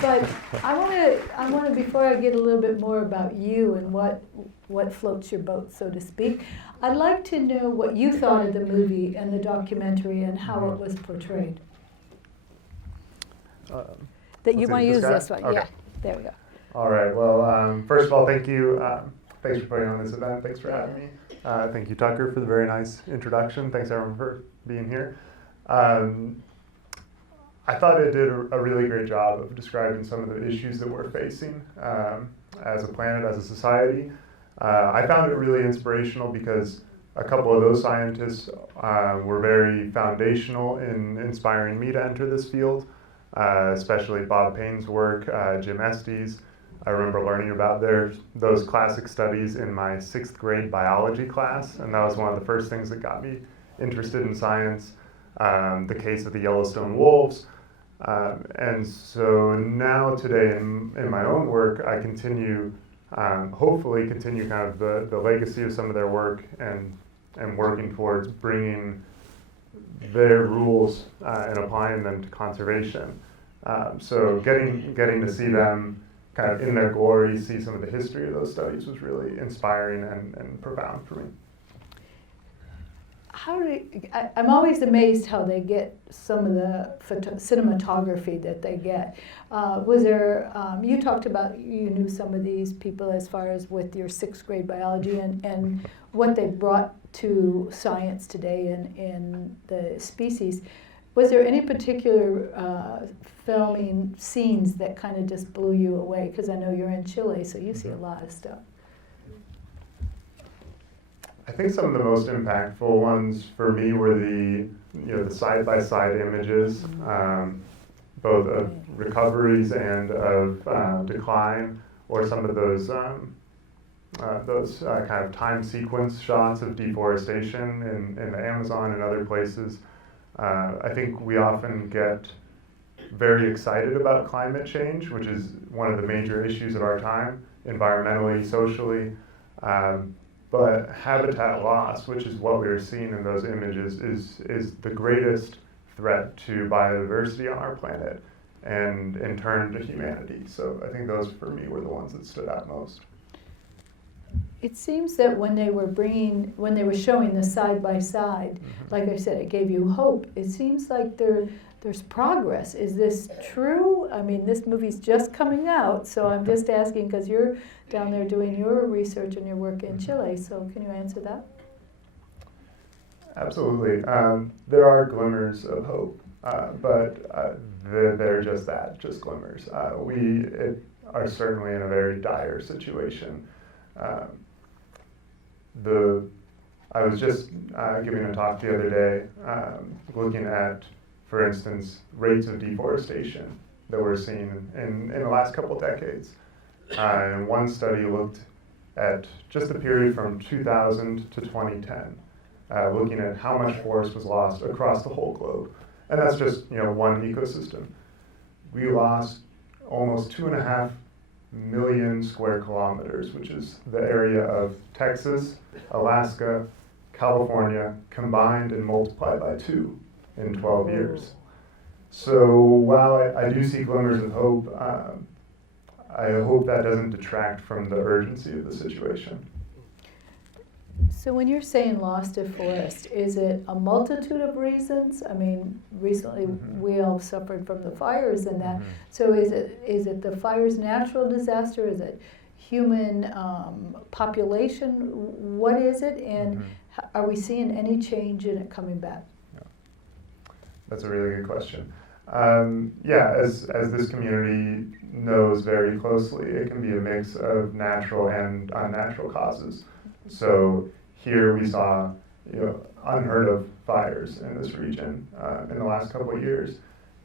But I want to, before I get a little bit more about you and what floats your boat, so to speak, I'd like to know what you thought of the movie and the documentary and how it was portrayed. That you want to use this one, okay. Yeah, there we go. All right, well, first of all, thank you. Thanks for putting on this event. Thanks for having me. Thank you, Tucker, for the very nice introduction. Thanks, everyone, for being here. I thought it did a really great job of describing some of the issues that we're facing as a planet, as a society. I found it really inspirational because a couple of those scientists were very foundational in inspiring me to enter this field, especially Bob Payne's work, Jim Estes. I remember learning about those classic studies in my 6th grade biology class, and that was one of the first things that got me interested in science, the case of the Yellowstone wolves. And so now today in my own work, I continue, hopefully continue kind of the legacy of some of their work and working towards bringing their rules and applying them to conservation. So getting to see them kind of in their glory, see some of the history of those studies was really inspiring and profound for me. I'm always amazed how they get some of the cinematography that they get. Was there, you talked about you knew some of these people as far as with your 6th grade biology and what they brought to science today in the species. Was there any particular filming scenes that kind of just blew you away? Because I know you're in Chile, so you see a lot of stuff. I think some of the most impactful ones for me were the side-by-side images, both of recoveries and of decline, or some of those kind of time sequence shots of deforestation in the Amazon and other places. I think we often get very excited about climate change, which is one of the major issues of our time, environmentally, socially. But habitat loss, which is what we are seeing in those images, is the greatest threat to biodiversity on our planet and in turn to humanity. So I think those for me were the ones that stood out most. It seems that when they were showing the side by side, like I said, it gave you hope. It seems like there's progress. Is this true? I mean, this movie's just coming out, so I'm just asking because you're down there doing your research and your work in Chile. So can you answer that? Absolutely. There are glimmers of hope, but they're just that, just glimmers. We are certainly in a very dire situation. I was just giving a talk the other day looking at, for instance, rates of deforestation that we're seeing in the last couple decades. And one study looked at just the period from 2000 to 2010, looking at how much forest was lost across the whole globe. And that's just one ecosystem. We lost almost 2.5 million square kilometers, which is the area of Texas, Alaska, California, combined and multiplied by 2 in 12 years. So while I do see glimmers of hope, I hope that doesn't detract from the urgency of the situation. So when you're saying lost of forest, is it a multitude of reasons? I mean, recently we all suffered from the fires and that. So is it the fire's natural disaster? Is it human population? What is it? And are we seeing any change in it coming back? Yeah. That's a really good question. As this community knows very closely, it can be a mix of natural and unnatural causes. So here we saw unheard of fires in this region in the last couple of years.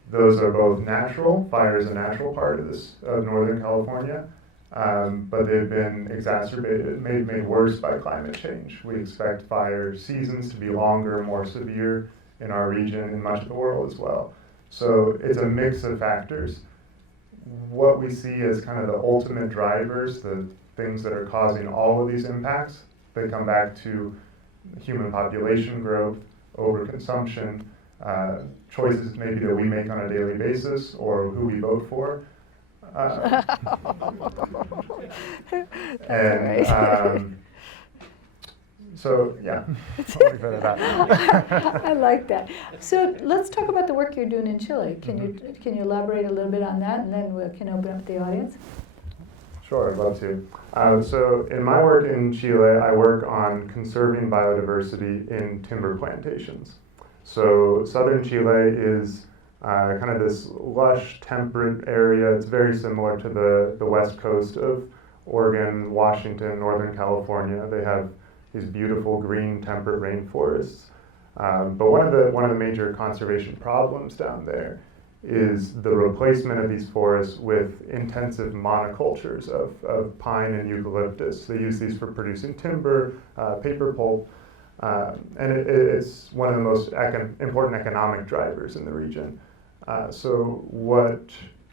Those are both natural. Fire is a natural part of Northern California, but they've been exacerbated, made worse by climate change. We expect fire seasons to be longer, more severe in our region and much of the world as well. So it's a mix of factors. What we see as kind of the ultimate drivers, the things that are causing all of these impacts, they come back to human population growth, overconsumption, choices maybe that we make on a daily basis or who we vote for. And so, yeah, I'll leave it at that. I like that. So let's talk about the work you're doing in Chile. Can you elaborate a little bit on that, and then we can open up the audience? Sure, I'd love to. So in my work in Chile, I work on conserving biodiversity in timber plantations. So southern Chile is kind of this lush, temperate area. It's very similar to the west coast of Oregon, Washington, Northern California. They have these beautiful green temperate rainforests. But one of the major conservation problems down there is the replacement of these forests with intensive monocultures of pine and eucalyptus. They use these for producing timber, paper pulp, and it's one of the most important economic drivers in the region. So what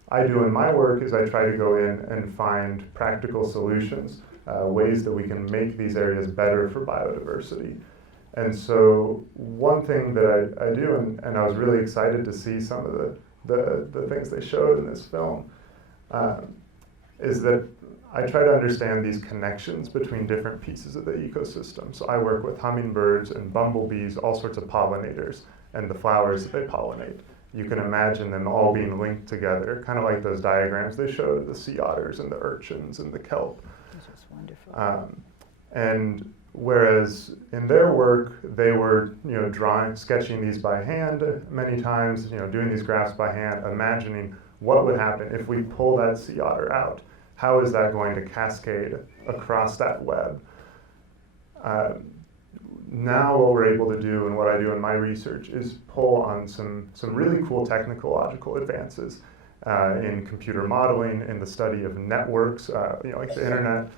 I do in my work is I try to go in and find practical solutions, ways that we can make these areas better for biodiversity. And so one thing that I do, and I was really excited to see some of the things they showed in this film, is that I try to understand these connections between different pieces of the ecosystem. So I work with hummingbirds and bumblebees, all sorts of pollinators, and the flowers that they pollinate. You can imagine them all being linked together, kind of like those diagrams they showed of the sea otters and the urchins and the kelp. This was wonderful. And whereas in their work, they were, sketching these by hand many times, doing these graphs by hand, imagining what would happen if we pull that sea otter out. How is that going to cascade across that web? Now what we're able to do, and what I do in my research, is pull on some really cool technological advances in computer modeling, in the study of networks, like the internet.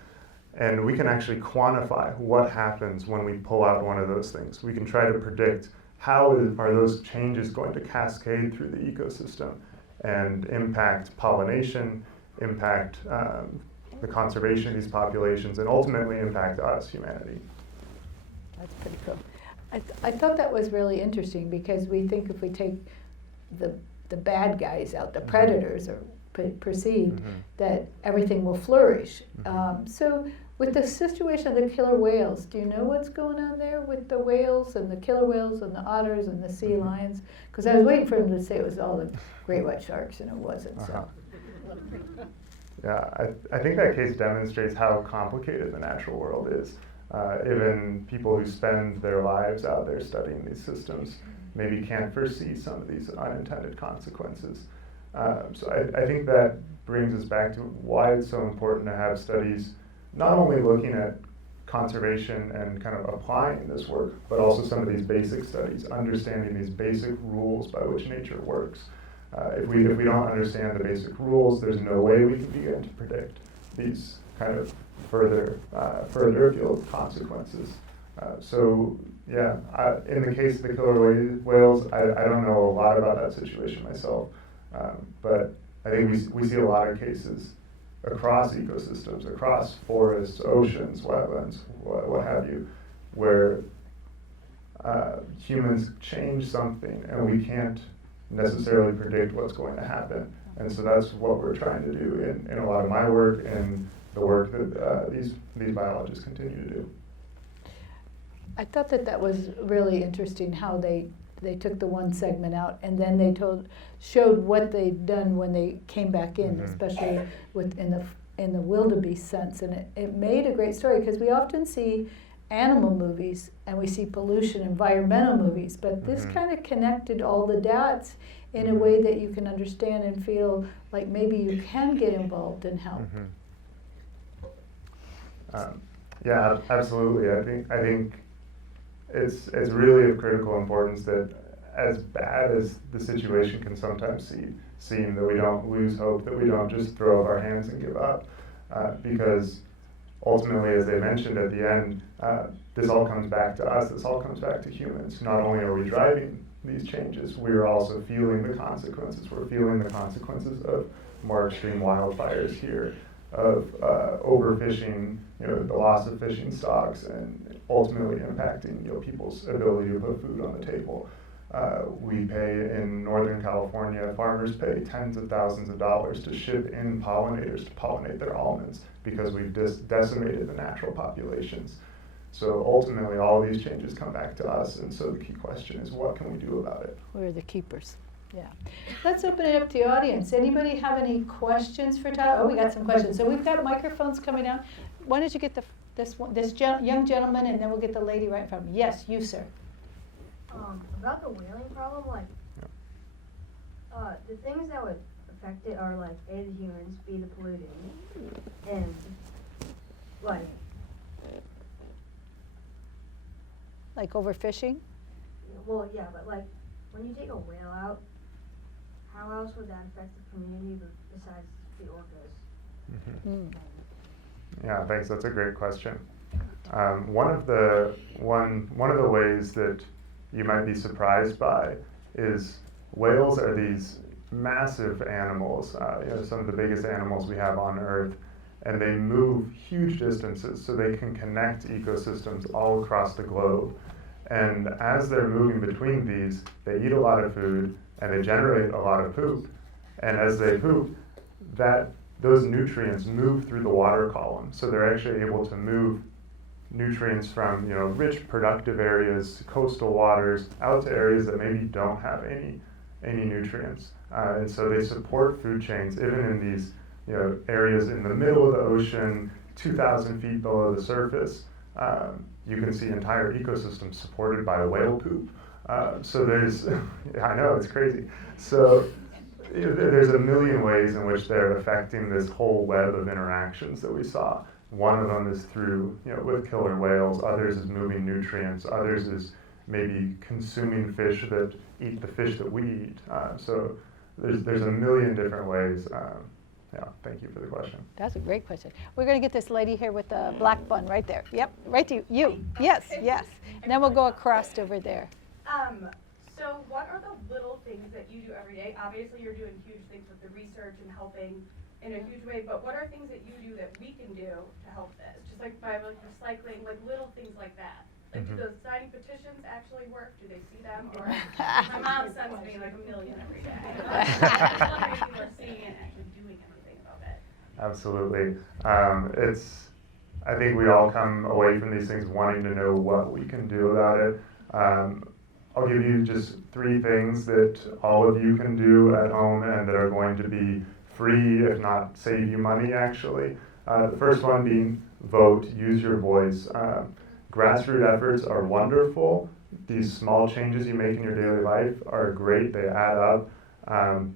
And we can actually quantify what happens when we pull out one of those things. We can try to predict how are those changes going to cascade through the ecosystem and impact pollination, impact the conservation of these populations, and ultimately impact us, humanity. That's pretty cool. I thought that was really interesting, because we think if we take the bad guys out, the predators are perceived, that everything will flourish. So with the situation of the killer whales, do you know what's going on there with the whales and the killer whales and the otters and the sea lions? Because I was waiting for him to say it was all the great white sharks, and it wasn't. So. Yeah, I think that case demonstrates how complicated the natural world is. Even people who spend their lives out there studying these systems maybe can't foresee some of these unintended consequences. So I think that brings us back to why it's so important to have studies not only looking at conservation and kind of applying this work, but also some of these basic studies, understanding these basic rules by which nature works. If we don't understand the basic rules, there's no way we can begin to predict these kind of further afield consequences. So yeah, in the case of the killer whales, I don't know a lot about that situation myself, but I think we see a lot of cases across ecosystems, across forests, oceans, wetlands, what have you, where humans change something and we can't necessarily predict what's going to happen. And so that's what we're trying to do in a lot of my work and the work that these biologists continue to do. I thought that was really interesting how they took the one segment out, and then they showed what they'd done when they came back in, especially in the wildebeest sense, and it made a great story, because we often see animal movies and we see pollution, environmental movies, but this kind of connected all the dots in a way that you can understand and feel like maybe you can get involved and help. Yeah, absolutely. I think it's really of critical importance that, as bad as the situation can sometimes seem, that we don't lose hope, that we don't just throw up our hands and give up, because ultimately, as they mentioned at the end, this all comes back to us, this all comes back to humans. Not only are we driving these changes, we are also feeling the consequences. We're feeling the consequences of more extreme wildfires here, of overfishing, the loss of fishing stocks, and ultimately impacting people's ability to put food on the table. We pay in Northern California, farmers pay tens of thousands of dollars to ship in pollinators to pollinate their almonds because we've decimated the natural populations. So ultimately, all these changes come back to us, and so the key question is, what can we do about it? We're the keepers. Yeah. Let's open it up to the audience. Anybody have any questions for Tyler? Oh, we got some questions. So we've got microphones coming out. Why don't you get this young gentleman, and then we'll get the lady right in front of him. Yes, you, sir. About the whaling problem, like, the things that would affect it are like A, the humans, B, the polluting, and like overfishing? well, yeah, but like when you take a whale out, how else would that affect the community besides the orcas? Mm-hmm. Yeah, thanks. That's a great question. One of the ways that you might be surprised by is whales are these massive animals, some of the biggest animals we have on Earth, and they move huge distances, so they can connect ecosystems all across the globe. And as they're moving between these, they eat a lot of food and they generate a lot of poop. And as they poop, those nutrients move through the water column, so they're actually able to move nutrients from rich productive areas, coastal waters, out to areas that maybe don't have any nutrients. And so they support food chains even in these areas in the middle of the ocean, 2,000 feet below the surface. You can see entire ecosystems supported by whale poop. So there's, I know, it's crazy. So there's a million ways in which they're affecting this whole web of interactions that we saw. One of them is through, with killer whales. Others is moving nutrients. Others is maybe consuming fish that eat the fish that we eat. So there's a million different ways. Yeah, thank you for the question. That's a great question. We're going to get this lady here with the black bun right there. Yep, right to you. Yes, yes. And then we'll go across over there. So what are the little things that you do every day? Obviously, you're doing huge things with the research and helping in a huge way, but what are things that you do that we can do to help this? Just like by recycling, like little things like that. Like, do those signing petitions actually work? Do they see them? Or my mom sends me like a million every day. People are seeing it and actually doing anything about it. Absolutely. I think we all come away from these things wanting to know what we can do about it. I'll give you just 3 things that all of you can do at home and that are going to be free, if not save you money, actually. The first one being vote, use your voice. Grassroots efforts are wonderful. These small changes you make in your daily life are great, they add up,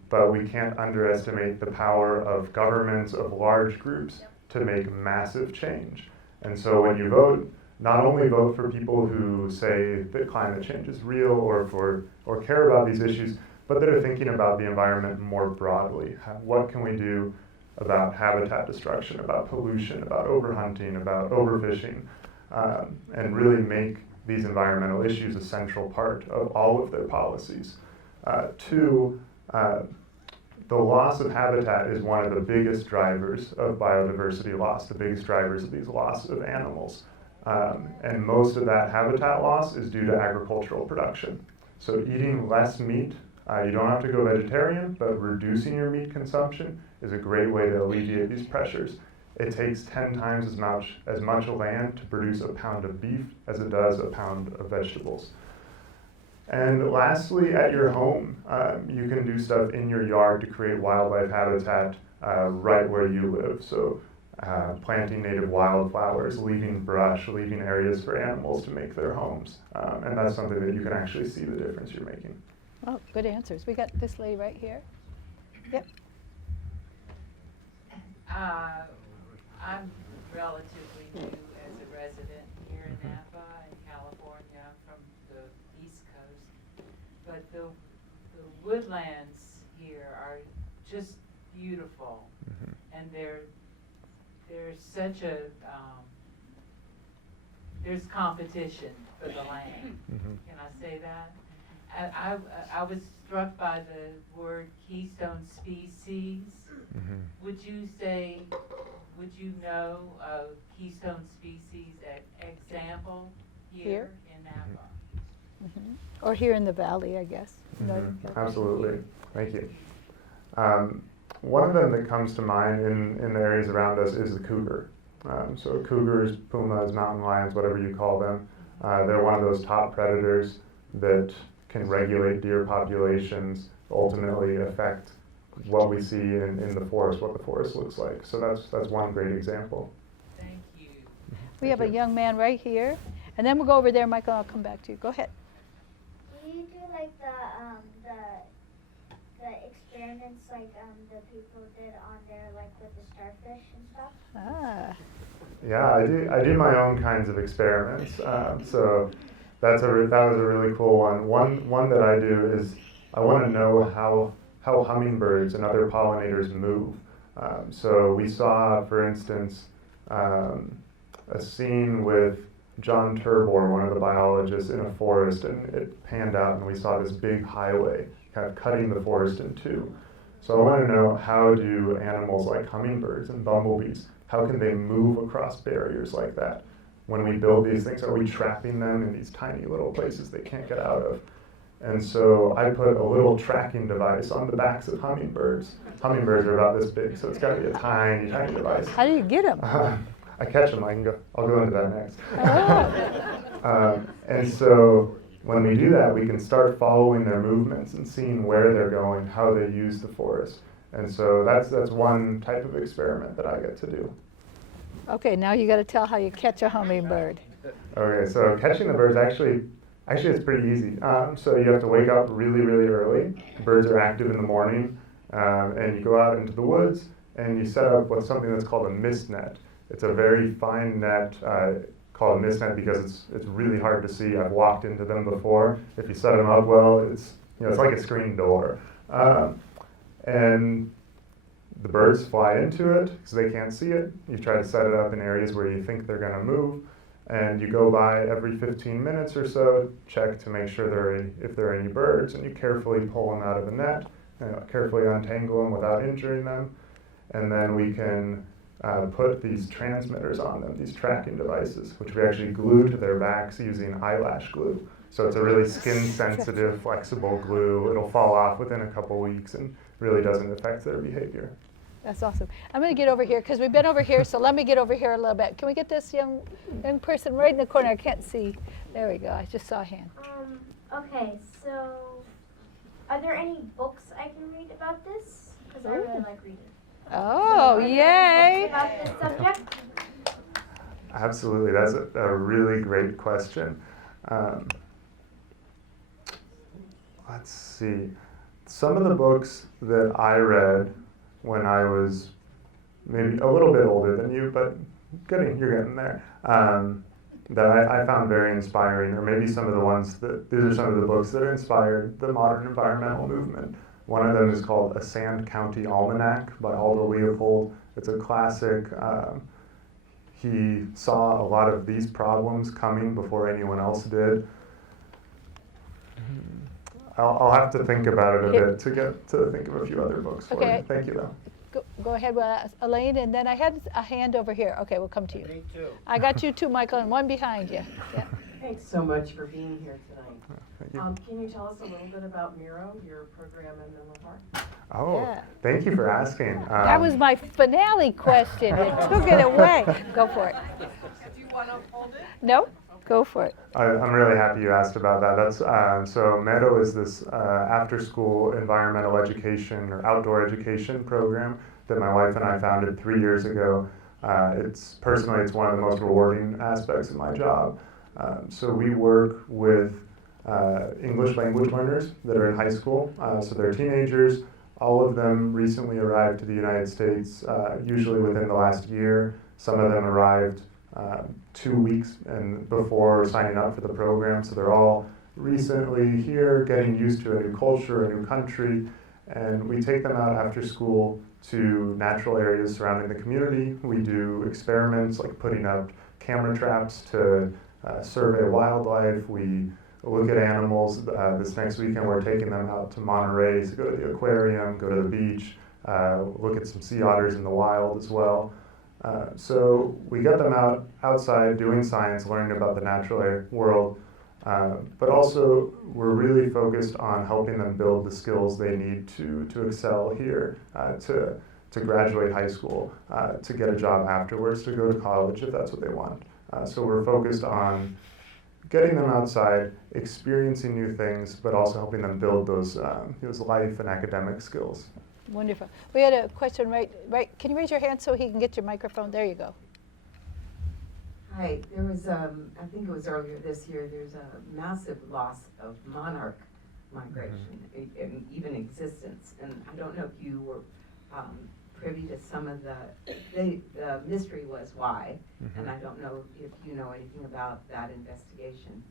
but we can't underestimate the power of governments, of large groups, to make massive change. And so when you vote, not only vote for people who say that climate change is real or care about these issues, but that are thinking about the environment more broadly. What can we do about habitat destruction, about pollution, about overhunting, about overfishing, and really make these environmental issues a central part of all of their policies. 2, the loss of habitat is one of the biggest drivers of biodiversity loss, the biggest drivers of these loss of animals. And most of that habitat loss is due to agricultural production. So eating less meat, you don't have to go vegetarian, but reducing your meat consumption is a great way to alleviate these pressures. It takes 10 times as much land to produce a pound of beef as it does a pound of vegetables. And lastly, at your home, you can do stuff in your yard to create wildlife habitat right where you live. So planting native wildflowers, leaving brush, leaving areas for animals to make their homes. And that's something that you can actually see the difference you're making. Oh, good answers. We got this lady right here. Yep. I'm relatively new as a resident here in Napa in California. I'm from the East Coast. But the woodlands here are just beautiful. And there's such a, there's competition for the land. Can I say that? I was struck by the word Keystone species. Would you know a Keystone species example here in Napa? Or here in the valley, I guess. Northern California. Absolutely. Thank you. One of them that comes to mind in the areas around us is the cougar. So cougars, pumas, mountain lions, whatever you call them, they're one of those top predators that can regulate deer populations, ultimately affect what we see in the forest, what the forest looks like. So that's one great example. Thank you. We have a young man right here. And then we'll go over there, Michael, I'll come back to you. Go ahead. Do you do like the experiments like the people did on there, like with the starfish and stuff? Ah. Yeah, I do my own kinds of experiments. So that was a really cool one. One that I do is I want to know how hummingbirds and other pollinators move. So we saw, for instance, a scene with John Turbor, one of the biologists, in a forest, and it panned out, and we saw this big highway kind of cutting the forest in two. So I want to know, how do animals like hummingbirds and bumblebees, how can they move across barriers like that? When we build these things, are we trapping them in these tiny little places they can't get out of? And so I put a little tracking device on the backs of hummingbirds. Hummingbirds are about this big, so it's got to be a tiny, tiny device. How do you get them? I catch them. I'll go into that next. Oh. And so when we do that, we can start following their movements and seeing where they're going, how they use the forest. And so that's one type of experiment that I get to do. Okay, now you got to tell how you catch a hummingbird. Okay, so catching the birds actually it's pretty easy. So you have to wake up really, really early. Birds are active in the morning, and you go out into the woods and you set up what's something that's called a mist net. It's a very fine net called a mist net because it's really hard to see. I've walked into them before. If you set them up well, it's like a screen door. And the birds fly into it because they can't see it. You try to set it up in areas where you think they're going to move. And you go by every 15 minutes or so, check to make sure if there are any birds, and you carefully pull them out of the net, carefully untangle them without injuring them. And then we can put these transmitters on them, these tracking devices, which we actually glue to their backs using eyelash glue. So it's a really skin-sensitive, flexible glue. It'll fall off within a couple weeks and really doesn't affect their behavior. That's awesome. I'm going to get over here because we've been over here, so let me get over here a little bit. Can we get this young person right in the corner? I can't see. There we go. I just saw a hand. Okay, so are there any books I can read about this? Because I really like reading. Oh, yay! About this subject? Absolutely. That's a really great question. Let's see. Some of the books that I read when I was maybe a little bit older than you, but you're getting there, that I found very inspiring, or maybe some of the ones these are some of the books that inspired the modern environmental movement. One of them is called A Sand County Almanac by Aldo Leopold. It's a classic. He saw a lot of these problems coming before anyone else did. I'll have to think about it a bit to get to think of a few other books for you. Thank you, though. Go ahead, Elaine, and then I had a hand over here. Okay, we'll come to you. Me too. I got you too, Michael, and one behind you. Yeah. Thanks so much for being here tonight. Thank you. Can you tell us a little bit about Meadow, your program in Menlo Park? Oh, Yeah. thank you for asking. That was my finale question. You took it away. Go for it. Do you want to hold it? No? Go for it. I'm really happy you asked about that. That's so Meadow is this after-school environmental education or outdoor education program that my wife and I founded 3 years ago. It's one of the most rewarding aspects of my job. So we work with English language learners that are in high school. So they're teenagers. All of them recently arrived to the United States, usually within the last year. Some of them arrived 2 weeks and before signing up for the program. So they're all recently here, getting used to a new culture, a new country. And we take them out after school to natural areas surrounding the community. We do experiments like putting up camera traps to survey wildlife. We look at animals. This next weekend we're taking them out to Monterey to go to the aquarium, go to the beach, look at some sea otters in the wild as well. So we get them outside doing science, learning about the natural world. But also, we're really focused on helping them build the skills they need to excel here, to graduate high school, to get a job afterwards, to go to college if that's what they want. So we're focused on getting them outside, experiencing new things, but also helping them build those life and academic skills. Wonderful. We had a question right. Can you raise your hand so he can get your microphone? There you go. Hi, there was, I think it was earlier this year, there's a massive loss of monarch migration, and even existence. And I don't know if you were privy to some of the mystery was why, and I don't know if you know anything about that investigation.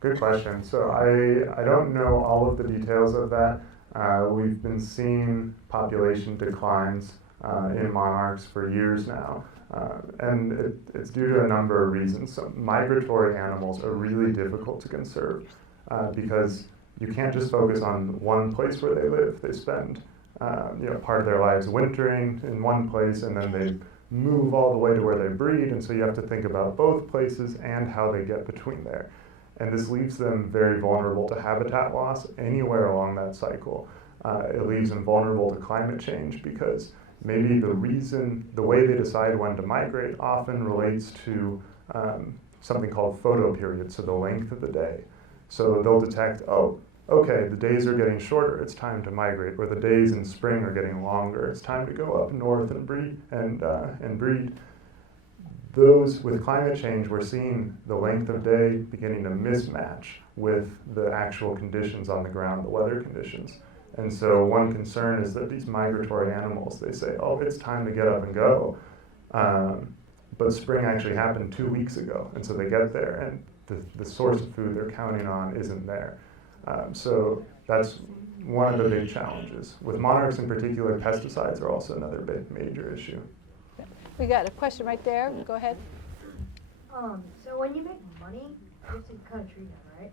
Good question. So I don't know all of the details of that. We've been seeing population declines in monarchs for years now. And it's due to a number of reasons. So migratory animals are really difficult to conserve because you can't just focus on one place where they live. They spend part of their lives wintering in one place, and then they move all the way to where they breed, and so you have to think about both places and how they get between there. And this leaves them very vulnerable to habitat loss anywhere along that cycle. It leaves them vulnerable to climate change because maybe the way they decide when to migrate often relates to something called photoperiod, so the length of the day. So they'll detect, oh, okay, the days are getting shorter, it's time to migrate, or the days in spring are getting longer, it's time to go up north and breed. Those, with climate change, we're seeing the length of day beginning to mismatch with the actual conditions on the ground, the weather conditions. And so one concern is that these migratory animals, they say, oh, it's time to get up and go. But spring actually happened 2 weeks ago, and so they get there, and the source of food they're counting on isn't there. So that's one of the big challenges. With monarchs in particular, pesticides are also another big major issue. We got a question right there. Go ahead. So when you make money, you have to cut a tree down, right?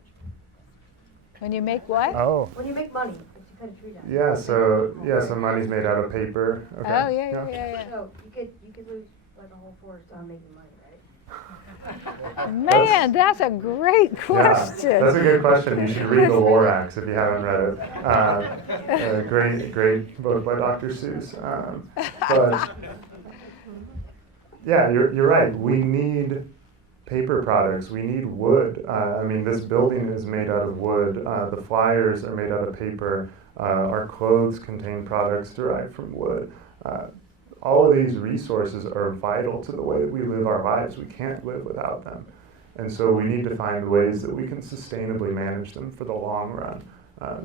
When you make what? Oh. When you make money, you have to cut a tree down. Yeah, so money's made out of paper. Okay. Oh, yeah. So you could lose like a whole forest on making money, right? Man, that's a great question. Yeah, that's a good question. You should read The Lorax if you haven't read it. Great book by Dr. Seuss. But yeah, you're right. We need paper products. We need wood. This building is made out of wood. The flyers are made out of paper. Our clothes contain products derived from wood. All of these resources are vital to the way that we live our lives. We can't live without them. And so we need to find ways that we can sustainably manage them for the long run.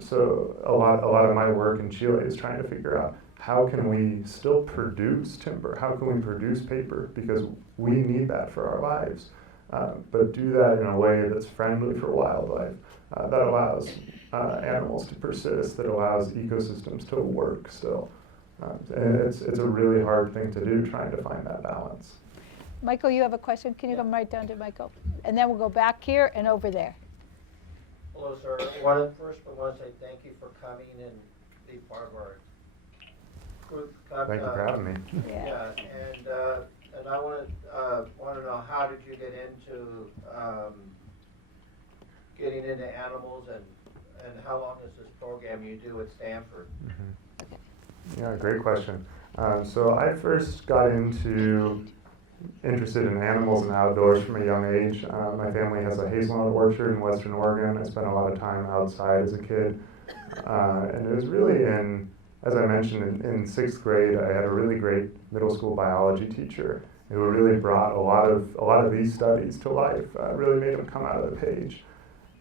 So a lot of my work in Chile is trying to figure out how can we still produce timber? How can we produce paper? Because we need that for our lives. But do that in a way that's friendly for wildlife, that allows animals to persist, that allows ecosystems to work still. And it's a really hard thing to do, trying to find that balance. Michael, you have a question? Can you come right down to Michael? And then we'll go back here and over there. Hello, sir. First, I want to say thank you for coming and being part of our group. Thank you for having me. Yeah. And I want to know, how did you get into getting into animals, and how long is this program you do at Stanford? Yeah, great question. So I first got interested in animals and outdoors from a young age. My family has a hazelnut orchard in Western Oregon. I spent a lot of time outside as a kid. And it was really as I mentioned, in 6th grade, I had a really great middle school biology teacher who really brought a lot of these studies to life, really made them come out of the page.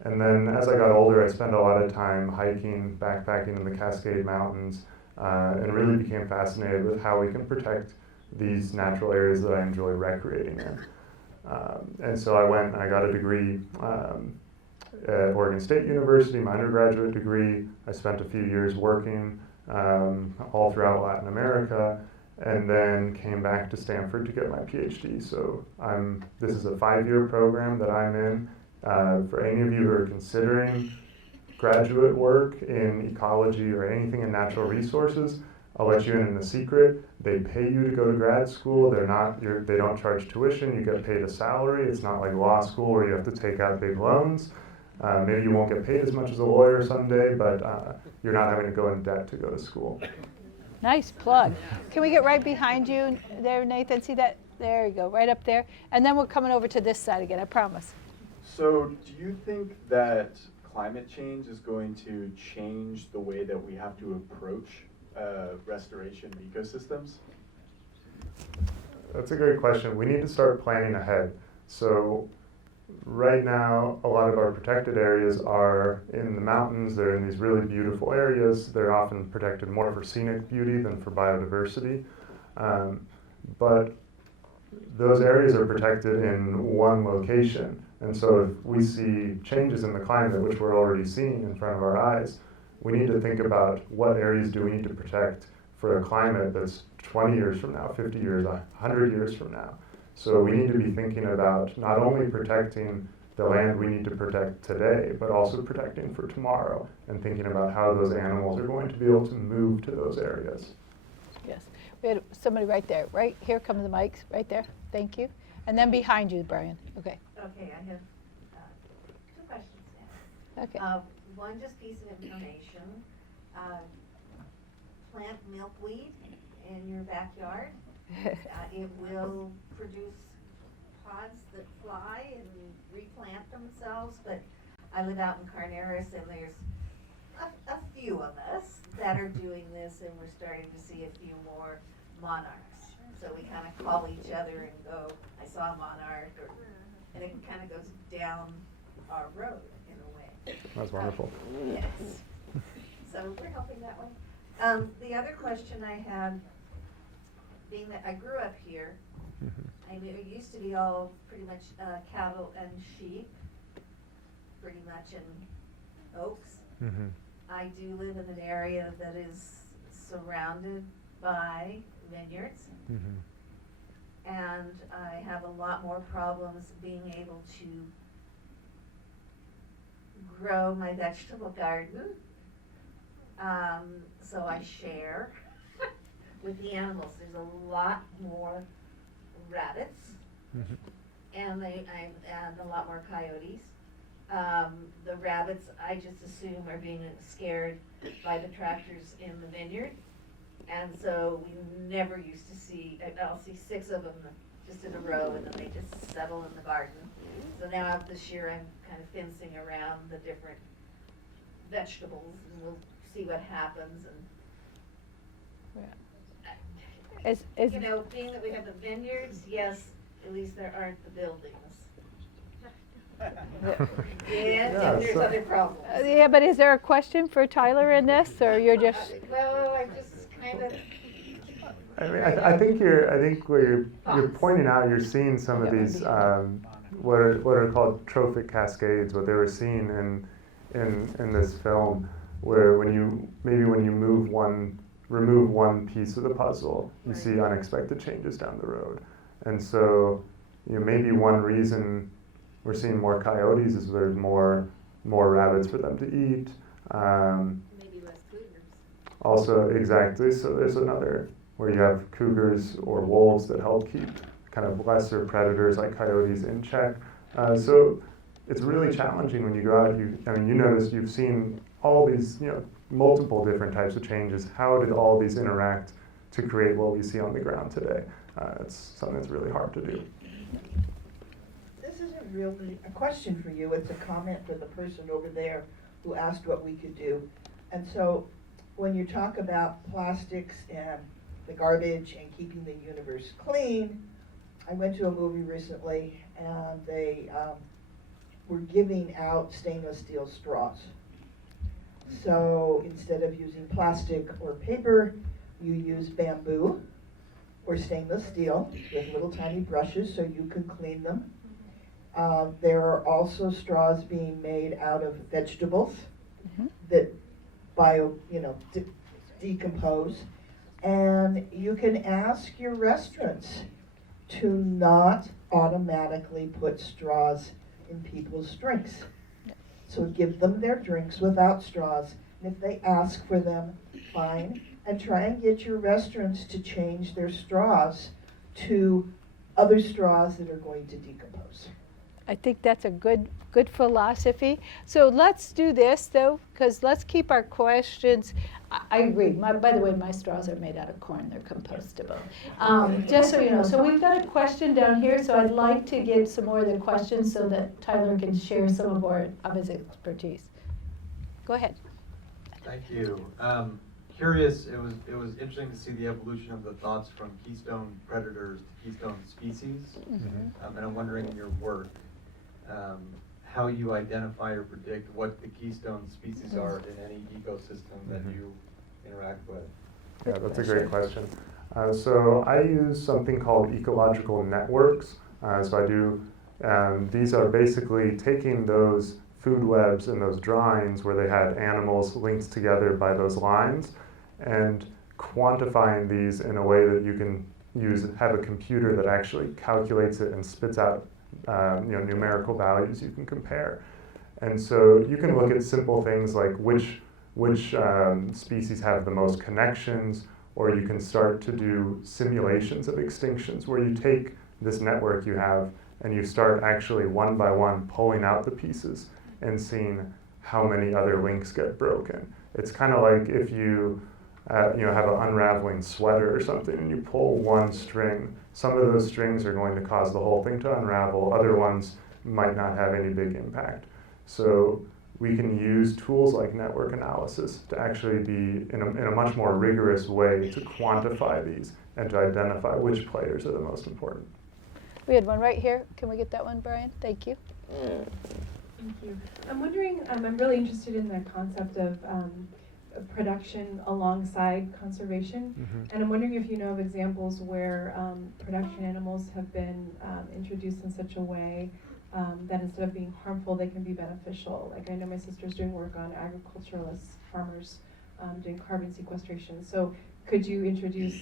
And then as I got older, I spent a lot of time hiking, backpacking in the Cascade Mountains, and really became fascinated with how we can protect these natural areas that I enjoy recreating in. And so I went and I got a degree at Oregon State University, my undergraduate degree. I spent a few years working all throughout Latin America, and then came back to Stanford to get my Ph.D. So this is a 5-year program that I'm in. For any of you who are considering graduate work in ecology or anything in natural resources, I'll let you in a secret. They pay you to go to grad school. They don't charge tuition. You get paid a salary. It's not like law school where you have to take out big loans. Maybe you won't get paid as much as a lawyer someday, but you're not having to go in debt to go to school. Nice plug. Can we get right behind you there, Nathan? See that? There you go, right up there. And then we're coming over to this side again, I promise. So do you think that climate change is going to change the way that we have to approach restoration of ecosystems? That's a great question. We need to start planning ahead. So right now, a lot of our protected areas are in the mountains. They're in these really beautiful areas. They're often protected more for scenic beauty than for biodiversity. But those areas are protected in one location. And so if we see changes in the climate, which we're already seeing in front of our eyes, we need to think about what areas do we need to protect for a climate that's 20 years from now, 50 years, 100 years from now. So we need to be thinking about not only protecting the land we need to protect today, but also protecting for tomorrow and thinking about how those animals are going to be able to move to those areas. Yes. We had somebody right there. Right here come the mics, right there. Thank you. And then behind you, Brian. Okay. Okay, I have two questions now. Okay. One just piece of information. Plant milkweed in your backyard. It will produce pods that fly and replant themselves, but I live out in Carneros and there's a few of us that are doing this, and we're starting to see a few more monarchs. So we kind of call each other and go, I saw a monarch, and it kind of goes down our road in a way. That's wonderful. Yes. So we're helping that way. The other question I had, being that I grew up here, I mean, it used to be all pretty much cattle and sheep, pretty much in oaks. I do live in an area that is surrounded by vineyards, and I have a lot more problems being able to grow my vegetable garden. So I share with the animals. There's a lot more rabbits, and and a lot more coyotes. The rabbits, I just assume, are being scared by the tractors in the vineyard, and so we never used to see. I'll see 6 of them just in a row, and then they just settle in the garden. So now this year I'm kind of fencing around the different vegetables, and we'll see what happens. And you know, being that we have the vineyards, yes, at least there aren't the buildings. And there's other problems. Yeah, but is there a question for Tyler in this, or you're just? Well, I just kind of. I mean, I think what you're pointing out, you're seeing some of these what are called trophic cascades. What they were seeing in this film, where when you remove one piece of the puzzle, you see unexpected changes down the road. And so, maybe one reason we're seeing more coyotes is there's more rabbits for them to eat. Maybe less cougars. Also, exactly. So there's another where you have cougars or wolves that help keep kind of lesser predators like coyotes in check. So it's really challenging when you go out. You notice you've seen all these, multiple different types of changes. How did all these interact to create what we see on the ground today? It's something that's really hard to do. This isn't really a question for you. It's a comment for the person over there who asked what we could do. And so when you talk about plastics and the garbage and keeping the universe clean, I went to a movie recently and they were giving out stainless steel straws. So instead of using plastic or paper, you use bamboo or stainless steel with little tiny brushes so you can clean them. There are also straws being made out of vegetables that decompose. And you can ask your restaurants to not automatically put straws in people's drinks. So give them their drinks without straws. And if they ask for them, fine. and try and get your restaurants to change their straws to other straws that are going to decompose. I think that's a good philosophy. So let's do this though, because let's keep our questions. I agree. By the way, my straws are made out of corn. They're compostable. Just so you know. So we've got a question down here. So I'd like to get some more of the questions so that Tyler can share some of his expertise. Go ahead. Thank you. Curious, it was interesting to see the evolution of the thoughts from keystone predators to keystone species. Mm-hmm. And I'm wondering in your work, how you identify or predict what the keystone species are in any ecosystem that you interact with. Yeah, that's a great question. So I use something called ecological networks. So I do, these are basically taking those food webs and those drawings where they had animals linked together by those lines and quantifying these in a way that you can have a computer that actually calculates it and spits out numerical values you can compare. And so you can look at simple things like which species have the most connections, or you can start to do simulations of extinctions where you take this network you have and you start actually one by one pulling out the pieces and seeing how many other links get broken. It's kind of like if you have an unraveling sweater or something and you pull one string, some of those strings are going to cause the whole thing to unravel, other ones might not have any big impact. So we can use tools like network analysis to actually be in a much more rigorous way to quantify these and to identify which players are the most important. We had one right here. Can we get that one, Brian? Thank you. Thank you. I'm wondering, I'm really interested in the concept of production alongside conservation. And I'm wondering if you know of examples where production animals have been introduced in such a way that instead of being harmful, they can be beneficial. Like I know my sister's doing work on agriculturalist farmers doing carbon sequestration. So could you introduce,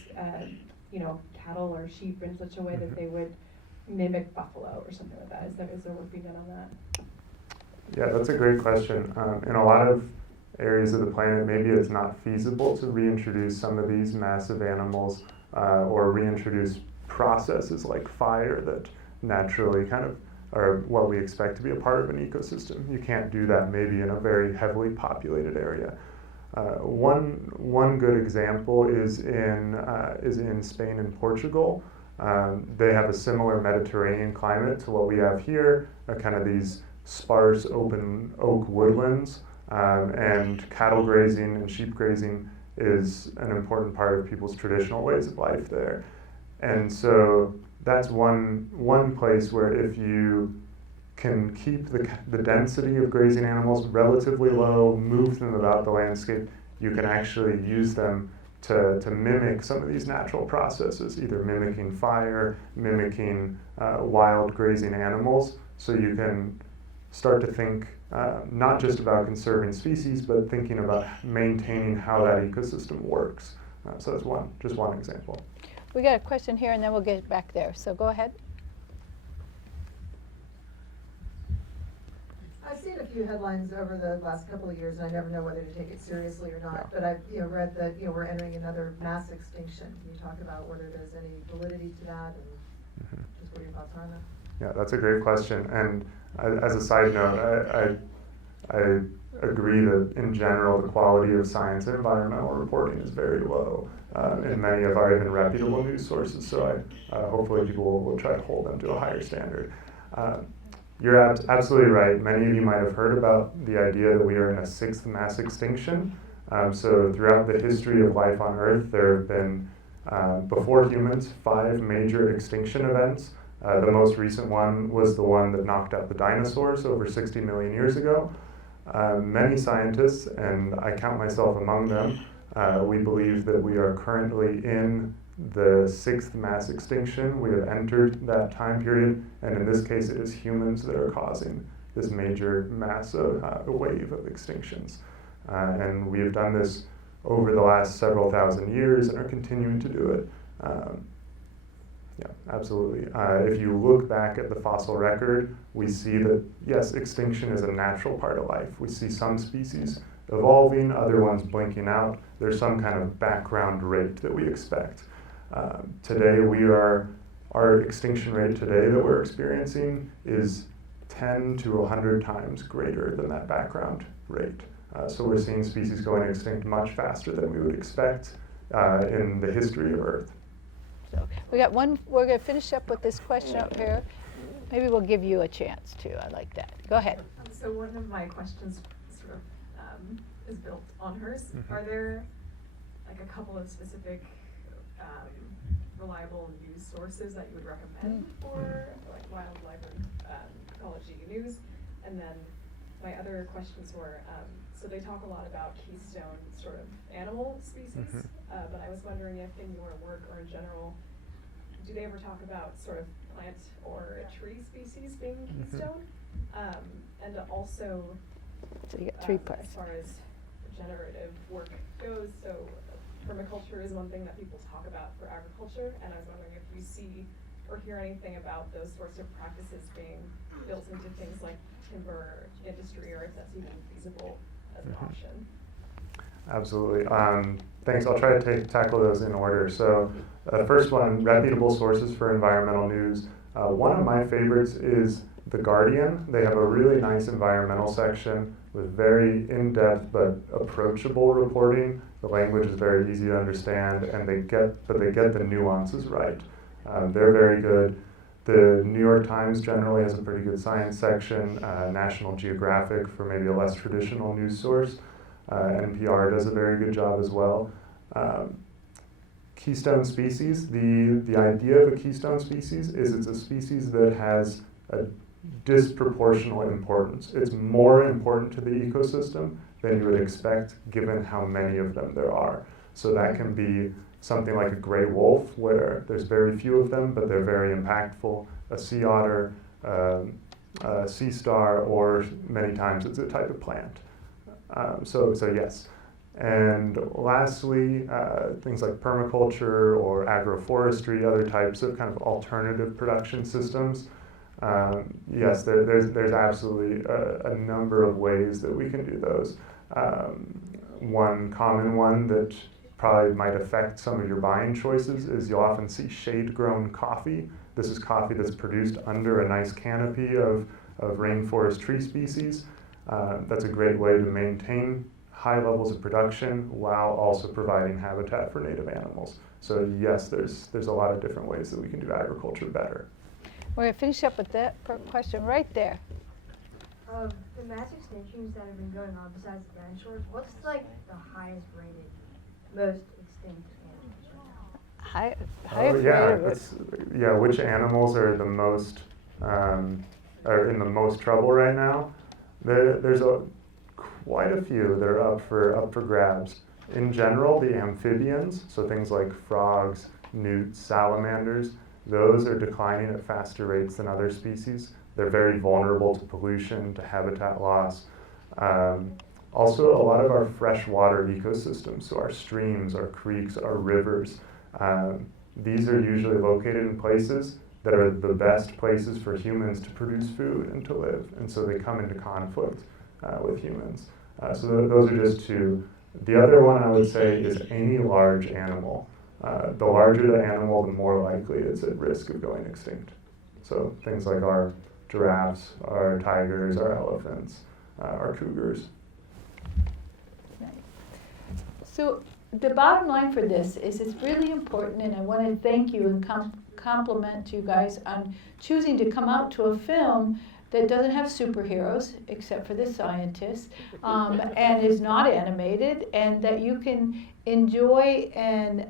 cattle or sheep in such a way that they would mimic buffalo or something like that? Is there work being done on that? Yeah, that's a great question. In a lot of areas of the planet, maybe it's not feasible to reintroduce some of these massive animals or reintroduce processes like fire that naturally kind of are what we expect to be a part of an ecosystem. You can't do that maybe in a very heavily populated area. One good example is in Spain and Portugal. They have a similar Mediterranean climate to what we have here, kind of these sparse open oak woodlands, and cattle grazing and sheep grazing is an important part of people's traditional ways of life there. And so that's one place where if you can keep the density of grazing animals relatively low, move them about the landscape, you can actually use them to mimic some of these natural processes, either mimicking fire, mimicking wild grazing animals, so you can start to think not just about conserving species, but thinking about maintaining how that ecosystem works. So that's just one example. We got a question here, and then we'll get back there. So go ahead. I've seen a few headlines over the last couple of years, and I never know whether to take it seriously or not. But I've read that we're entering another mass extinction. Can you talk about whether there's any validity to that, and just what your thoughts are on that? Yeah, that's a great question. And as a side note, I agree that in general the quality of science and environmental reporting is very low in many of our even reputable news sources. So hopefully people will try to hold them to a higher standard. You're absolutely right. Many of you might have heard about the idea that we are in a sixth mass extinction. So throughout the history of life on Earth, there have been, before humans, 5 major extinction events. The most recent one was the one that knocked out the dinosaurs over 60 million years ago. Many scientists, and I count myself among them, we believe that we are currently in the 6th mass extinction. We have entered that time period, and in this case it is humans that are causing this major massive wave of extinctions. And we have done this over the last several thousand years and are continuing to do it. Yeah, absolutely. If you look back at the fossil record, we see that, yes, extinction is a natural part of life. We see some species evolving, other ones blinking out. There's some kind of background rate that we expect. Today our extinction rate today that we're experiencing is 10 to 100 times greater than that background rate. So we're seeing species going extinct much faster than we would expect in the history of Earth. So we got one, we're going to finish up with this question up here. Maybe we'll give you a chance too. I like that. Go ahead. So one of my questions sort of is built on hers. Mm-hmm. Are there like a couple of specific reliable news sources that you would recommend for like wildlife and ecology news? And then my other questions were, so they talk a lot about Keystone sort of animal species, but I was wondering if in your work or in general, do they ever talk about sort of plant or tree species being Keystone? And also, So you got three parts. as far as generative work goes, so permaculture is one thing that people talk about for agriculture, and I was wondering if you see or hear anything about those sorts of practices being built into things like timber industry, or if that's even feasible as an option. Absolutely. Thanks. I'll try to tackle those in order. So first one, reputable sources for environmental news. One of my favorites is The Guardian. They have a really nice environmental section with very in-depth but approachable reporting. The language is very easy to understand, and they get the nuances right. They're very good. The New York Times generally has a pretty good science section. National Geographic for maybe a less traditional news source. NPR does a very good job as well. Keystone species, the idea of a keystone species is it's a species that has a disproportional importance. It's more important to the ecosystem than you would expect given how many of them there are. So that can be something like a gray wolf, where there's very few of them, but they're very impactful, a sea otter, a sea star, or many times it's a type of plant. So yes. And lastly, things like permaculture or agroforestry, other types of kind of alternative production systems. Yes, there's absolutely a number of ways that we can do those. One common one that probably might affect some of your buying choices is you'll often see shade-grown coffee. This is coffee that's produced under a nice canopy of rainforest tree species. That's a great way to maintain high levels of production while also providing habitat for native animals. So yes, there's a lot of different ways that we can do agriculture better. We're going to finish up with that question right there. The mass extinctions that have been going on besides the dinosaurs, what's like the highest rated, most extinct animals right now? Yeah, which animals are the most are in the most trouble right now? There's quite a few that are up for grabs. In general, the amphibians, so things like frogs, newts, salamanders, those are declining at faster rates than other species. They're very vulnerable to pollution, to habitat loss. Also, a lot of our freshwater ecosystems, so our streams, our creeks, our rivers, these are usually located in places that are the best places for humans to produce food and to live, and so they come into conflict with humans. So those are just two. The other one I would say is any large animal. The larger the animal, the more likely it's at risk of going extinct. So things like our giraffes, our tigers, our elephants, our cougars. So the bottom line for this is it's really important, and I want to thank you and compliment you guys on choosing to come out to a film that doesn't have superheroes except for the scientists, and is not animated, and that you can enjoy, and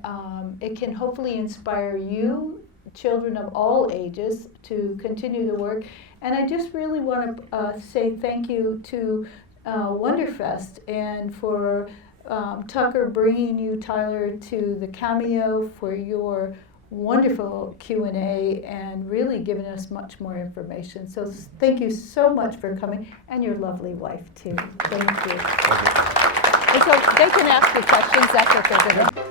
it can hopefully inspire you, children of all ages, to continue the work. And I just really want to say thank you to Wonderfest, and for Tucker bringing you, Tyler, to the Cameo for your wonderful Q&A and really giving us much more information. So thank you so much for coming, and your lovely wife too. Thank you. And so they can ask you questions. That's what they're going to